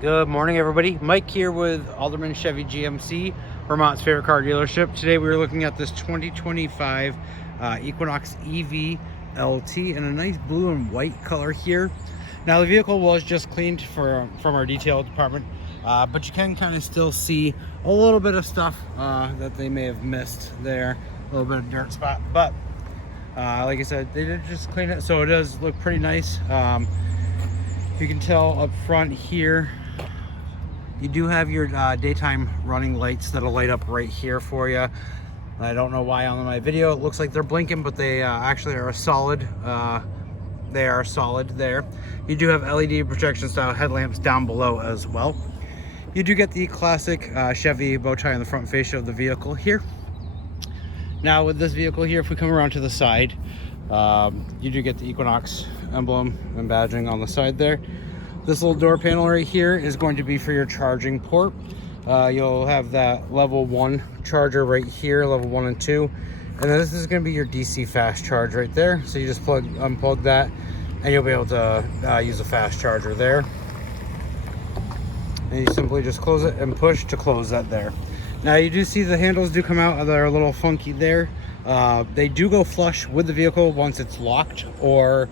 Good morning, everybody. Mike here with Alderman Chevy GMC, Vermont's favorite car dealership. Today we are looking at this 2025 Equinox EV LT in a nice blue and white color here. Now the vehicle was just cleaned from our detail department, but you can kind of still see a little bit of stuff that they may have missed there, a little bit of dirt spot. But like I said, they did just clean it, so it does look pretty nice. You can tell up front here, you do have your daytime running lights that'll light up right here for you. I don't know why on my video it looks like they're blinking, but they actually are solid. They are solid there. You do have LED projection style headlamps down below as well. You do get the classic Chevy bow tie on the front fascia of the vehicle here. Now with this vehicle here, if we come around to the side, you do get the Equinox emblem and badging on the side there. This little door panel right here is going to be for your charging port. You'll have that level 1 charger right here, level 1 and 2. And then this is going to be your DC fast charge right there. So you just unplug that and you'll be able to use a fast charger there. And you simply just close it and push to close that there. Now you do see the handles do come out, they're a little funky there. They do go flush with the vehicle once it's locked or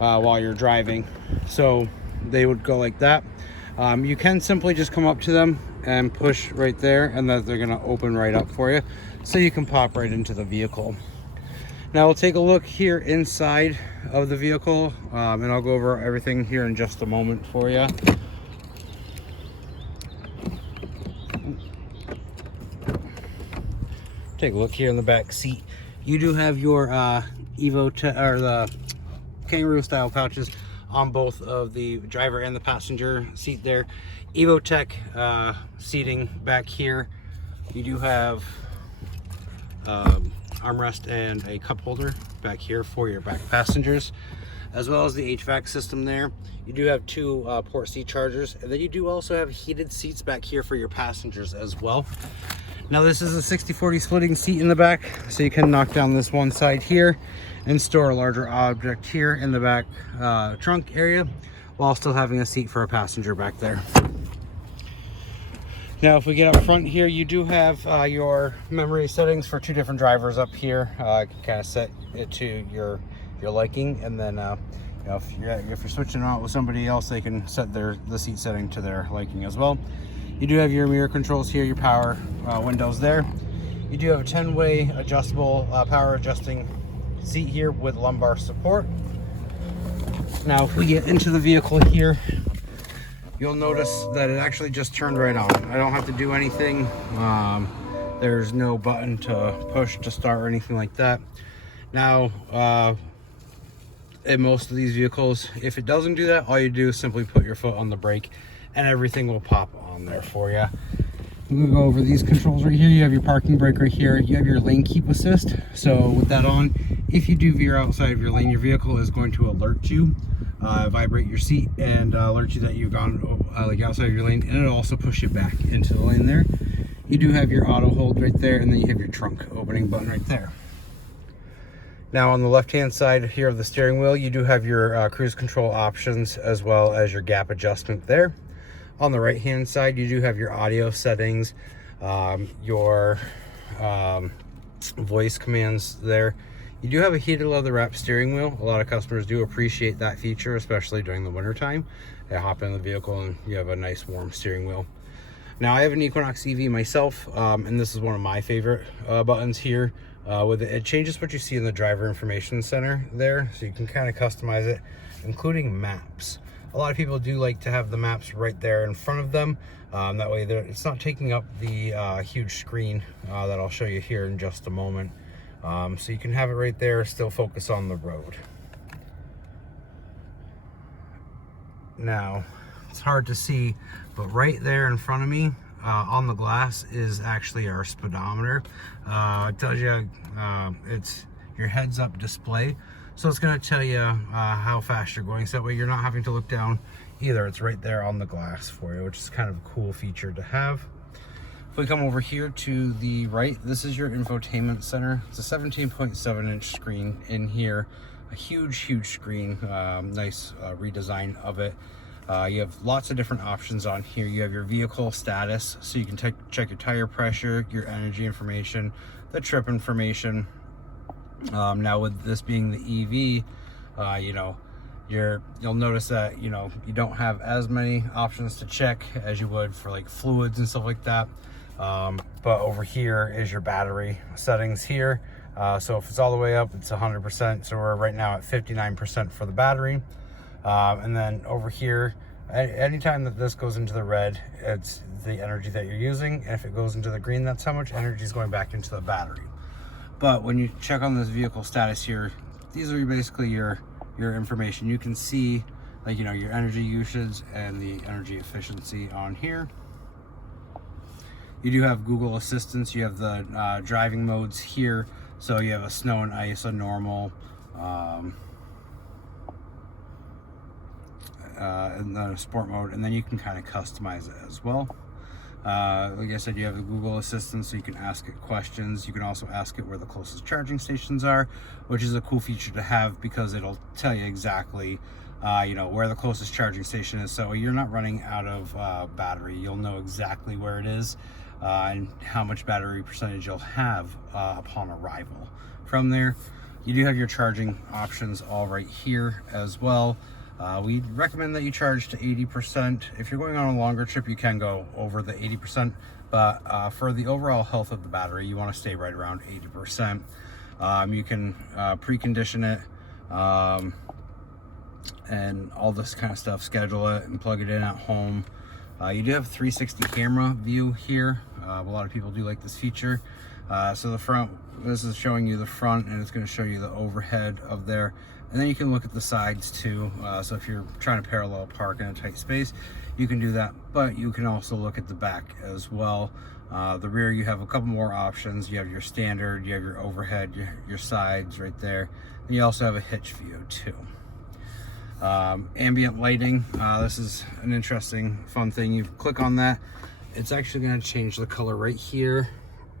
while you're driving, so they would go like that. You can simply just come up to them and push right there, and then they're going to open right up for you, so you can pop right into the vehicle. Now we'll take a look here inside of the vehicle, and I'll go over everything here in just a moment for you. Take a look here in the back seat. You do have your the kangaroo style pouches on both of the driver and the passenger seat there. EvoTech seating back here. You do have armrest and a cup holder back here for your back passengers, as well as the HVAC system there. You do have 2 port C chargers, and then you do also have heated seats back here for your passengers as well. Now this is a 60/40 splitting seat in the back, so you can knock down this one side here and store a larger object here in the back trunk area, while still having a seat for a passenger back there. Now if we get up front here, you do have your memory settings for 2 different drivers up here. You can kind of set it to your liking, and then if you're switching out with somebody else, they can set the seat setting to their liking as well. You do have your mirror controls here, your power windows there. You do have a 10-way adjustable power adjusting seat here with lumbar support. Now if we get into the vehicle here, you'll notice that it actually just turned right on. I don't have to do anything. There's no button to push to start or anything like that. Now in most of these vehicles, if it doesn't do that, all you do is simply put your foot on the brake and everything will pop on there for you. We'll go over these controls right here. You have your parking brake right here. You have your lane keep assist. So with that on, if you do veer outside of your lane, your vehicle is going to alert you, vibrate your seat, and alert you that you've gone outside of your lane, and it'll also push you back into the lane there. You do have your auto hold right there, and then you have your trunk opening button right there. Now on the left hand side here of the steering wheel, you do have your cruise control options as well as your gap adjustment there. On the right hand side, you do have your audio settings, your voice commands there. You do have a heated leather wrap steering wheel. A lot of customers do appreciate that feature, especially during the winter time. They hop in the vehicle and you have a nice warm steering wheel. Now I have an Equinox EV myself, and this is one of my favorite buttons here. With it changes what you see in the driver information center there, so you can kind of customize it, including maps. A lot of people do like to have the maps right there in front of them. That way it's not taking up the huge screen that I'll show you here in just a moment. So you can have it right there, still focus on the road. Now, it's hard to see, but right there in front of me on the glass is actually our speedometer. It tells you it's your heads-up display. So it's going to tell you how fast you're going, so that way you're not having to look down either. It's right there on the glass for you, which is kind of a cool feature to have. If we come over here to the right, this is your infotainment center. It's a 17.7-inch screen in here. A huge screen, nice redesign of it. You have lots of different options on here. You have your vehicle status, so you can check your tire pressure, your energy information, the trip information. Now with this being the EV, you know, you'll notice that, you know, you don't have as many options to check as you would for like fluids and stuff like that. But over here is your battery settings here. So if it's all the way up, it's 100%. So we're right now at 59% for the battery. And then over here, anytime that this goes into the red, it's the energy that you're using. And if it goes into the green, that's how much energy is going back into the battery. But when you check on this vehicle status here, these are basically your information. You can see, like, you know, your energy usage and the energy efficiency on here. You do have Google Assistance. You have the driving modes here. So you have a snow and ice, a normal, and then a sport mode, and then you can kind of customize it as well. Like I said, you have the Google Assistant, so you can ask it questions. You can also ask it where the closest charging stations are, which is a cool feature to have because it'll tell you exactly, you know, where the closest charging station is. So you're not running out of battery. You'll know exactly where it is and how much battery percentage you'll have upon arrival. From there, you do have your charging options all right here as well. We recommend that you charge to 80%. If you're going on a longer trip, you can go over the 80%, but for the overall health of the battery, you want to stay right around 80%. You can precondition it and all this kind of stuff, schedule it and plug it in at home. You do have 360 camera view here. A lot of people do like this feature. So the front, this is showing you the front, and it's going to show you the overhead of there. And then you can look at the sides too. So if you're trying to parallel park in a tight space, you can do that. But you can also look at the back as well. The rear, you have a couple more options. You have your standard, you have your overhead, your sides right there. And you also have a hitch view too. Ambient lighting, this is an interesting, fun thing. You click on that, it's actually going to change the color right here,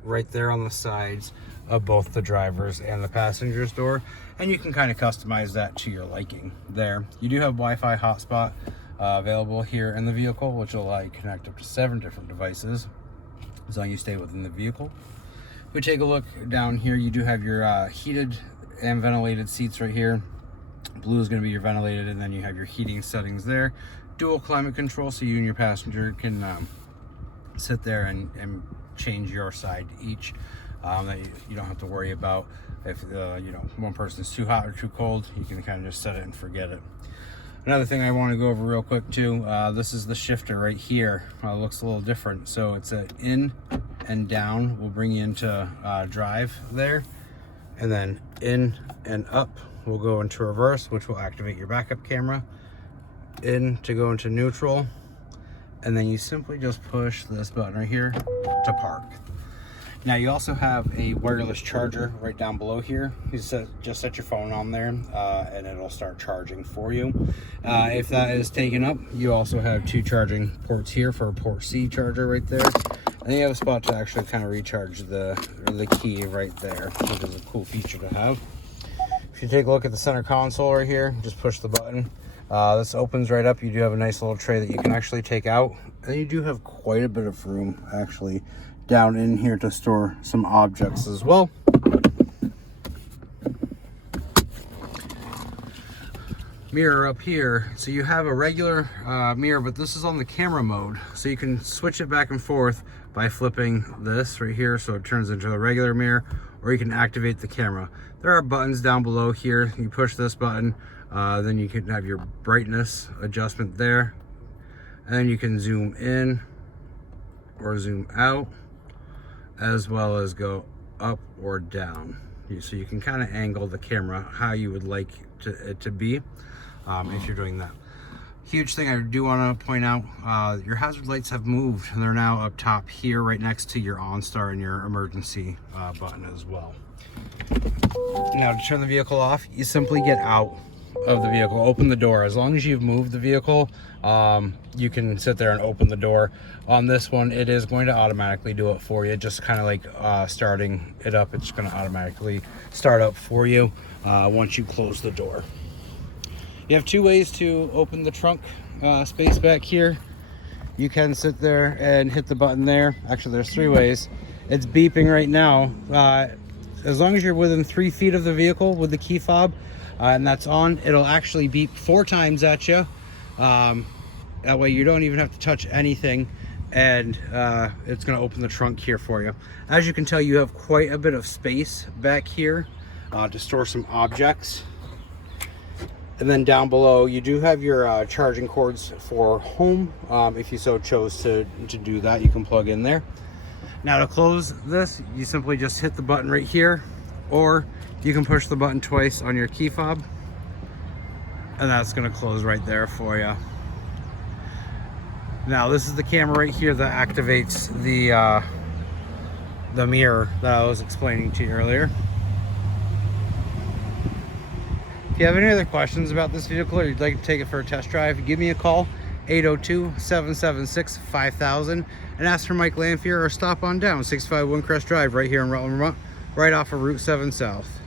right there on the sides of both the driver's and the passenger's door, and you can kind of customize that to your liking there. You do have Wi-Fi hotspot available here in the vehicle, which will allow you to connect up to 7 different devices as long as you stay within the vehicle. If we take a look down here, you do have your heated and ventilated seats right here. Blue is going to be your ventilated, and then you have your heating settings there. Dual climate control, so you and your passenger can sit there and change your side each. That you don't have to worry about if you know, one person's too hot or too cold. You can kind of just set it and forget it. Another thing I want to go over real quick too, this is the shifter right here. It looks a little different. So it's an in and down will bring you into drive there, and then in and up will go into reverse, which will activate your backup camera. In to go into neutral, and then you simply just push this button right here to park. Now you also have a wireless charger right down below here. You just set your phone on there and it'll start charging for you. If that is taken up, you also have 2 charging ports here for a port C charger right there. And then you have a spot to actually kind of recharge the key right there, which is a cool feature to have. If you take a look at the center console right here, just push the button. This opens right up. You do have a nice little tray that you can actually take out. And you do have quite a bit of room actually down in here to store some objects as well. Mirror up here. So you have a regular mirror, but this is on the camera mode. So you can switch it back and forth by flipping this right here, so it turns into a regular mirror, or you can activate the camera. There are buttons down below here. You push this button, then you can have your brightness adjustment there, and then you can zoom in or zoom out, as well as go up or down. So you can kind of angle the camera how you would like it to be if you're doing that. Huge thing I do want to point out, your hazard lights have moved, and they're now up top here right next to your OnStar and your emergency button as well. Now to turn the vehicle off, you simply get out of the vehicle, open the door. As long as you've moved the vehicle, you can sit there and open the door. On this one, it is going to automatically do it for you, just kind of like starting it up. It's going to automatically start up for you once you close the door. You have two ways to open the trunk space back here. You can sit there and hit the button there. Actually, there's three ways. It's beeping right now. As long as you're within 3 feet of the vehicle with the key fob, and that's on, it'll actually beep 4 times at you. That way you don't even have to touch anything, and it's going to open the trunk here for you. As you can tell, you have quite a bit of space back here to store some objects. And then down below, you do have your charging cords for home. If you so chose to do that, you can plug in there. Now to close this, you simply just hit the button right here, or you can push the button twice on your key fob, and that's going to close right there for you. Now this is the camera right here that activates the mirror that I was explaining to you earlier. If you have any other questions about this vehicle or you'd like to take it for a test drive, give me a call, 802-776-5000, and ask for Mike Lanphier, or stop on down 651 Crest Drive right here in Rutland, Vermont, right off of Route 7 South.